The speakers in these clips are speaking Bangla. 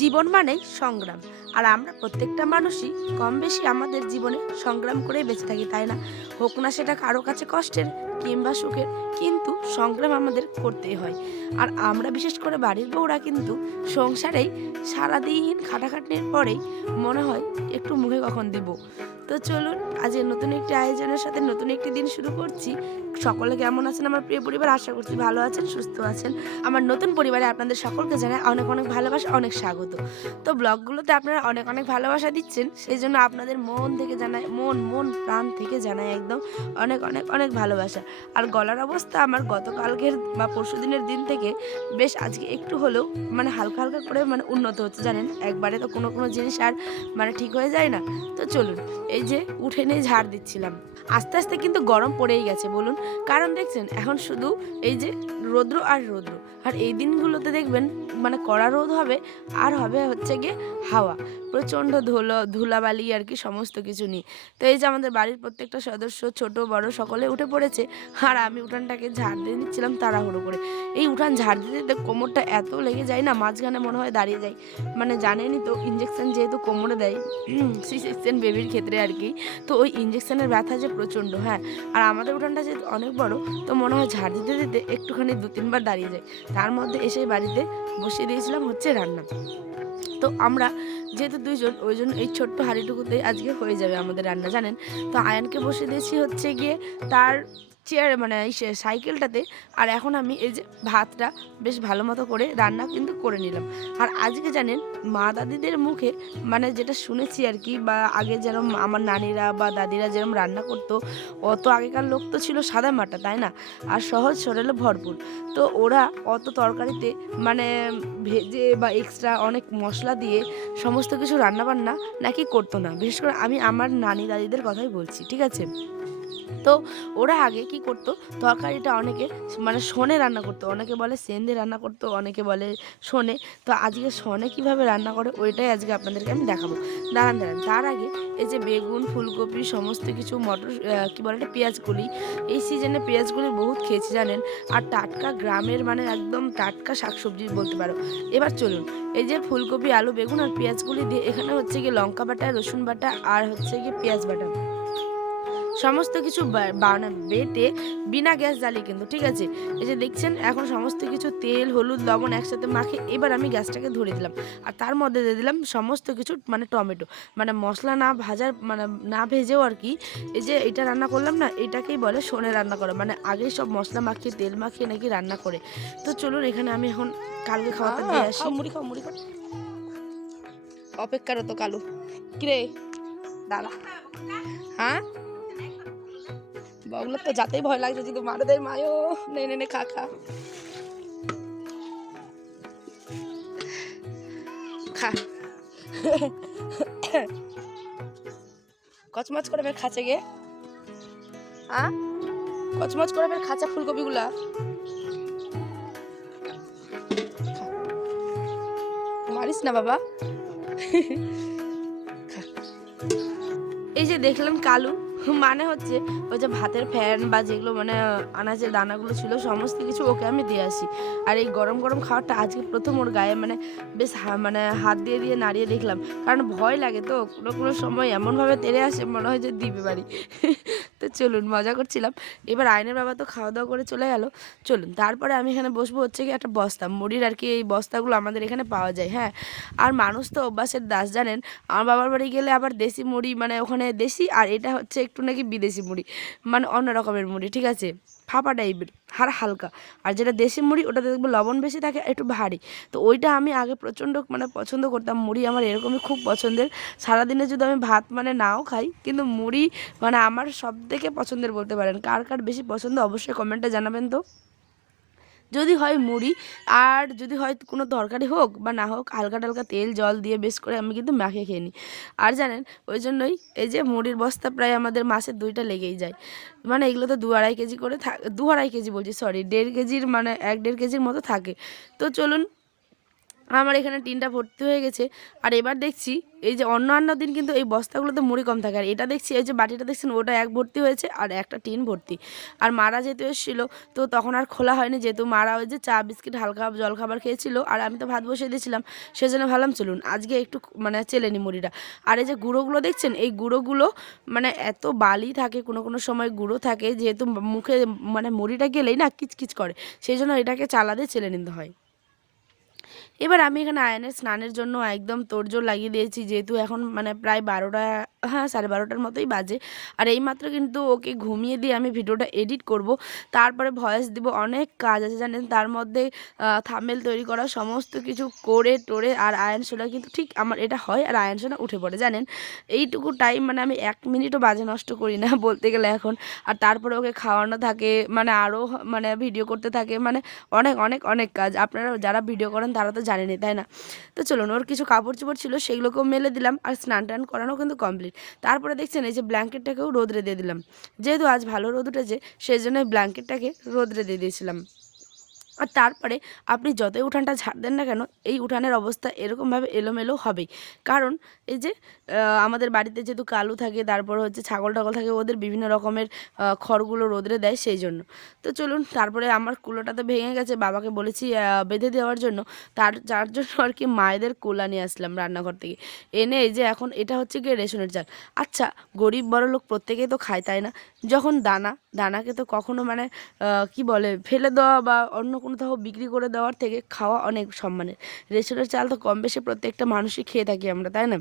জীবন মানেই সংগ্রাম। আর আমরা প্রত্যেকটা মানুষই কম বেশি আমাদের জীবনে সংগ্রাম করে বেঁচে থাকি, তাই না? হোক না সেটা কারো কাছে কষ্টের কিংবা সুখের, কিন্তু সংগ্রাম আমাদের করতেই হয়। আর আমরা বিশেষ করে বাড়ির বউরা কিন্তু সংসারেই সারাদিন খাটাখাটনির পরেই মনে হয় একটু মুখে কখন দিব। তো চলুন, আজ নতুন একটি আয়োজনের সাথে নতুন একটি দিন শুরু করছি। সকলে কেমন আছেন আমার প্রিয় পরিবার? আশা করছি ভালো আছেন, সুস্থ আছেন। আমার নতুন পরিবারে আপনাদের সকলকে জানাই অনেক অনেক ভালোবাসা, অনেক স্বাগত। তো ব্লগগুলোতে আপনারা অনেক অনেক ভালোবাসা দিচ্ছেন, সেই জন্য আপনাদের মন থেকে জানাই, মন মন প্রাণ থেকে জানাই একদম অনেক অনেক অনেক ভালোবাসা। আর গলার অবস্থা আমার গতকালকের বা পরশুদিনের দিন থেকে বেশ আজকে একটু হলেও মানে হালকা হালকা করে মানে উন্নত হচ্ছে, জানেন। একবারে তো কোনো কোনো জিনিস আর মানে ঠিক হয়ে যায় না। তো চলুন, এই যে উঠে নিয়ে ঝাড় দিচ্ছিলাম। আস্তে আস্তে কিন্তু গরম পড়েই গেছে বলুন। কারণ দেখছেন এখন শুধু এই যে রৌদ্র আর রৌদ্র। আর এই দিনগুলোতে দেখবেন মানে কড়া রোদ হবে, আর হবে হচ্ছে গিয়ে হাওয়া, প্রচণ্ড ধুলাবালি আর কি সমস্ত কিছু নিয়ে। তো এই যে আমাদের বাড়ির প্রত্যেকটা সদস্য ছোট বড় সকলে উঠে পড়েছে, আর আমি উঠানটাকে ঝাড় দিয়ে নিচ্ছিলাম তাড়াহুড়ো করে। এই উঠান ঝাড় দিতে দিতে কোমরটা এত লেগে যায় না, মাঝখানে মনে হয় দাঁড়িয়ে যাই। মানে জানেনই তো, ইঞ্জেকশন যেহেতু কোমরে দেয়, সি সেকশন বেবির ক্ষেত্রে আর কি। তো ওই ইঞ্জেকশনের ব্যথা যে প্রচণ্ড, হ্যাঁ। আর আমাদের উঠানটা যেহেতু অনেক বড়, তো মনে হয় ঝাড় দিতে দিতে একটুখানি 2-3 বার দাঁড়িয়ে যায়। তার মধ্যে এসে বাড়িতে বসিয়ে দিয়েছিলাম হচ্ছে রান্না। তো আমরা যেহেতু দুইজন, ওই জন্য এই ছোট্ট হাঁড়িটুকুতেই আজকে হয়ে যাবে আমাদের রান্না, জানেন। তো আয়ানকে বসিয়ে দিয়েছি হচ্ছে গিয়ে তার চেয়ারে, মানে এই সাইকেলটাতে। আর এখন আমি এই যে ভাতটা বেশ ভালো মতো করে রান্না কিন্তু করে নিলাম। আর আজকে জানেন, মা দাদিদের মুখে মানে যেটা শুনেছি আর কি, বা আগে যেরকম আমার নানিরা বা দাদিরা যেরকম রান্না করতো, অত আগেকার লোক তো ছিল সাদা মাটা, তাই না? আর সহজ সরলে ভরপুর। তো ওরা অত তরকারিতে মানে ভেজে বা এক্সট্রা অনেক মশলা দিয়ে সমস্ত কিছু রান্নাবান্না নাকি করতো না। বিশেষ করে আমি আমার নানি দাদিদের কথাই বলছি, ঠিক আছে? তো ওরা আগে কি করতো, তরকারিটা অনেকে মানে শনে রান্না করতো, অনেকে বলে সেন দিয়ে রান্না করতো, অনেকে বলে শনে। তো আজকে শনে কিভাবে রান্না করে ওইটাই আজকে আপনাদেরকে আমি দেখাবো। দাঁড়ান দাঁড়ান, তার আগে এই যে বেগুন ফুলকপি সমস্ত কিছু মটর, কি বলে এটা, পেঁয়াজগুলি, এই সিজনে পেঁয়াজগুলি বহুত খেয়েছি জানেন। আর টাটকা গ্রামের মানে একদম টাটকা শাকসবজি বলতে পারো। এবার চলুন, এই যে ফুলকপি আলু বেগুন আর পেঁয়াজগুলি দিয়ে এখানে হচ্ছে গিয়ে লঙ্কা বাটা, রসুন বাটা আর হচ্ছে গিয়ে পেঁয়াজ বাটা সমস্ত কিছু বেটে বিনা গ্যাস জ্বালিয়ে কিন্তু, ঠিক আছে। এই যে দেখছেন এখন সমস্ত কিছু তেল হলুদ লবণ একসাথে মাখে এবার আমি গ্যাসটাকে ধরে দিলাম। আর তার মধ্যে দিয়ে দিলাম সমস্ত কিছু মানে টমেটো, মানে মশলা না ভাজার মানে না ভেজেও আর কি। এই যে এটা রান্না করলাম না, এটাকেই বলে শোনে রান্না করা, মানে আগেই সব মশলা মাখিয়ে তেল মাখিয়ে নাকি রান্না করে। তো চলুন, এখানে আমি এখন কালকে খাওয়াটা দিয়ে আসি। মুড়ি খাও, মুড়ি খাও। অপেক্ষারত কালু, কিরে দাঁড়া। হ্যাঁ, বগলের তো যাতেই ভয় লাগছে, যদি মারে দেয় মায়ও। নে নে নে, খা খা খা। কচমচ করে বের খাচ্ছে গে। হ্যাঁ, কচমচ করে বের খাঁচা ফুলকপিগুলা। মারিস না বাবা। এই যে দেখলেন কালু, মানে হচ্ছে ওই যে ভাতের ফ্যান বা যেগুলো মানে আনাজের দানাগুলো ছিল সমস্ত কিছু ওকে আমি দিয়ে আসি। আর এই গরম গরম খাবারটা আজকে প্রথম ওর গায়ে মানে বেশ মানে হাত দিয়ে দিয়ে নাড়িয়ে দেখলাম, কারণ ভয় লাগে তো, কোনো কোনো সময় এমনভাবে তেড়ে আসে মনে হয় যে দিবে বাড়ি। তো চলুন, মজা করছিলাম। এবার আয়নের বাবা তো খাওয়া দাওয়া করে চলে গেল। চলুন, তারপরে আমি এখানে বসবো হচ্ছে কি একটা বস্তা মুড়ির আর কি, এই বস্তাগুলো আমাদের এখানে পাওয়া যায়, হ্যাঁ। আর মানুষ তো অভ্যাসের দাস, জানেন। আমার বাবার বাড়ি গেলে আবার দেশি মুড়ি, মানে ওখানে দেশি, আর এটা হচ্ছে একটু নাকি বিদেশি মুড়ি, মানে অন্য রকমের মুড়ি, ঠিক আছে, ফাঁপা টাইপের আর হালকা। আর যেটা দেশি মুড়ি ওটাতে দেখবো লবণ বেশি থাকে, একটু ভারী। তো ওইটা আমি আগে প্রচণ্ড মানে পছন্দ করতাম, মুড়ি আমার এরকমই খুব পছন্দের। সারাদিনে যদি আমি ভাত মানে নাও খাই, কিন্তু মুড়ি মানে আমার সব থেকে পছন্দের বলতে পারেন। কার কার বেশি পছন্দ অবশ্যই কমেন্টে জানাবেন তো। যদি হয় মুড়ি, আর যদি হয় কোনো তরকারি হোক বা না হোক, হালকা টালকা তেল জল দিয়ে বেশ করে আমি কিন্তু মাখিয়ে খেয়ে নিই। আর জানেন, ওই জন্যই এই যে মুড়ির বস্তা প্রায় আমাদের মাসে 2টা লেগেই যায়। মানে এগুলো তো 2-2.5 কেজি করে 2-2.5 কেজি বলছি, সরি 1.5 কেজির, মানে 1-1.5 কেজির মতো থাকে। তো চলুন, আমার এখানে টিনটা ভর্তি হয়ে গেছে। আর এবার দেখছি এই যে অন্যান্য দিন কিন্তু এই বস্তাগুলোতে মুড়ি কম থাকে। আর এটা দেখছি এই যে বাটিটা দেখছেন ওটা এক ভর্তি হয়েছে আর একটা টিন ভর্তি। আর মারা যেহেতু এসেছিল তো তখন আর খোলা হয়নি, যেহেতু মারা ওই যে চা বিস্কিট হালকা জলখাবার খেয়েছিল আর আমি তো ভাত বসিয়ে দিয়েছিলাম। সেজন্য ভাবলাম চলুন আজকে একটু মানে চেলে নিই মুড়িটা। আর এই যে গুঁড়োগুলো দেখছেন এই গুঁড়োগুলো মানে এত বালি থাকে, কোনো সময় গুঁড়ো থাকে, যেহেতু মুখে মানে মুড়িটা গেলেই না কিচকিচ করে, সেই জন্য এটাকে চালা দিয়ে চেলে নিতে হয়। এবার আমি এখানে আয়নের স্নানের জন্য একদম তোড়জোড় লাগিয়ে দিয়েছি, যেহেতু এখন মানে প্রায় ১২টা, হ্যাঁ 12:30টার মতোই বাজে। আর এইমাত্র কিন্তু ওকে ঘুমিয়ে দিয়ে আমি ভিডিওটা এডিট করব, তারপরে ভয়েস দিব। অনেক কাজ আছে জানেন, তার মধ্যে থাম্বনেল তৈরি করা সমস্ত কিছু করে টোরে। আর আয়ন সোনা কিন্তু ঠিক আমার এটা হয় আর আয়ন সোনা উঠে পড়ে জানেন। এইটুকু টাইম মানে আমি 1 মিনিটও বাজে নষ্ট করি না বলতে গেলে এখন। আর তারপরে ওকে খাওয়ানো থাকে, মানে আরও মানে ভিডিও করতে থাকে, মানে অনেক অনেক অনেক কাজ। আপনারা যারা ভিডিও করেন তারা তো জানেনই, তাই না? তো চলুন ওর কিছু কাপড়-চোপড় ছিল সেগুলোকেও মেলে দিলাম আর স্নান-টান করানো কিন্তু কমপ্লিট। তারপরে দেখছেন এই যে ব্ল্যাঙ্কেটটাকেও রোদরে দিয়ে দিলাম। যেহেতু আজ ভালো রোদ উঠেছে সেজন্য ব্ল্যাঙ্কেটটাকে রোদরে দিয়ে দিয়েছিলাম। আর তারপরে আপনি যতই উঠানটা ঝাড় দেন না কেন, এই উঠানের অবস্থা এরকমভাবে এলোমেলো হবেই। কারণ এই যে আমাদের বাড়িতে যেহেতু কালু থাকে, তারপর হচ্ছে ছাগল-টাগল থাকে, ওদের বিভিন্ন রকমের খড়গুলো রোদরে দেয় সেই জন্য। তো চলুন তারপরে আমার কুলোটা তো ভেঙে গেছে, বাবাকে বলেছি বেঁধে দেওয়ার জন্য। যার জন্য আর কি মায়েদের কুলা নিয়ে আসলাম রান্নাঘর থেকে। এনে এই যে এখন এটা হচ্ছে গিয়ে রেশনের চাল। আচ্ছা, গরিব বড়লোক প্রত্যেকেই তো খায়, তাই না? যখন দানাকে তো কখনো মানে কি বলে ফেলে দেওয়া বা অন্য কোথাও বিক্রি করে দেওয়ার থেকে খাওয়া অনেক সম্মানের। রেশনের চাল তো কম বেশি প্রত্যেকটা মানুষই খেয়ে থাকি আমরা, তাই না?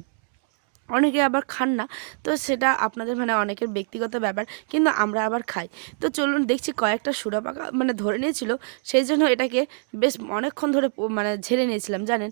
অনেকে আবার খান না। তো সেটা আপনাদের মানে অনেকের ব্যক্তিগত ব্যাপার। কিন্তু আমরা আবার খাই। তো চলুন দেখছি কয়েকটা সুরা পাকা মানে ধরে নিয়েছিল। সেইজন্য এটাকে বেশ অনেকক্ষণ ধরে মানে ঝেড়ে নিয়েছিলাম জানেন।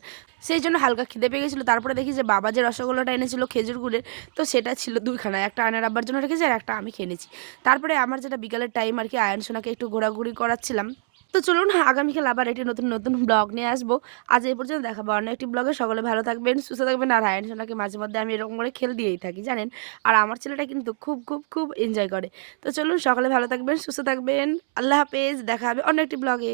সেইজন্য হালকা খিদে পেয়ে গেছিল। তারপরে দেখি যে বাবা যে রসগোল্লাটা এনেছিল খেজুর গুড়ের, তো সেটা ছিল ২ খানা। একটা আয়নার আব্বার জন্য রেখেছি আর একটা আমি খেয়ে নিয়েছি। তারপরে আমার যেটা বিকালের টাইম আর কি আয়ন সোনাকে একটু ঘোরাঘুরি করাচ্ছিলাম। তো চলুন আগামীকাল আবার একটি নতুন ব্লগ নিয়ে আসবো। আজ এই পর্যন্ত, দেখা হবে অন্য একটি ব্লগে। সকলে ভালো থাকবেন, সুস্থ থাকবেন। আর আয়ন সোনাকে মাঝে মধ্যে আমি এরকম করে খেল দিয়েই থাকি জানেন। আর আমার ছেলেটা কিন্তু খুব খুব খুব এনজয় করে। তো চলুন সকলে ভালো থাকবেন, সুস্থ থাকবেন। আল্লাহ হাফেজ, দেখা হবে অন্য একটি ব্লগে।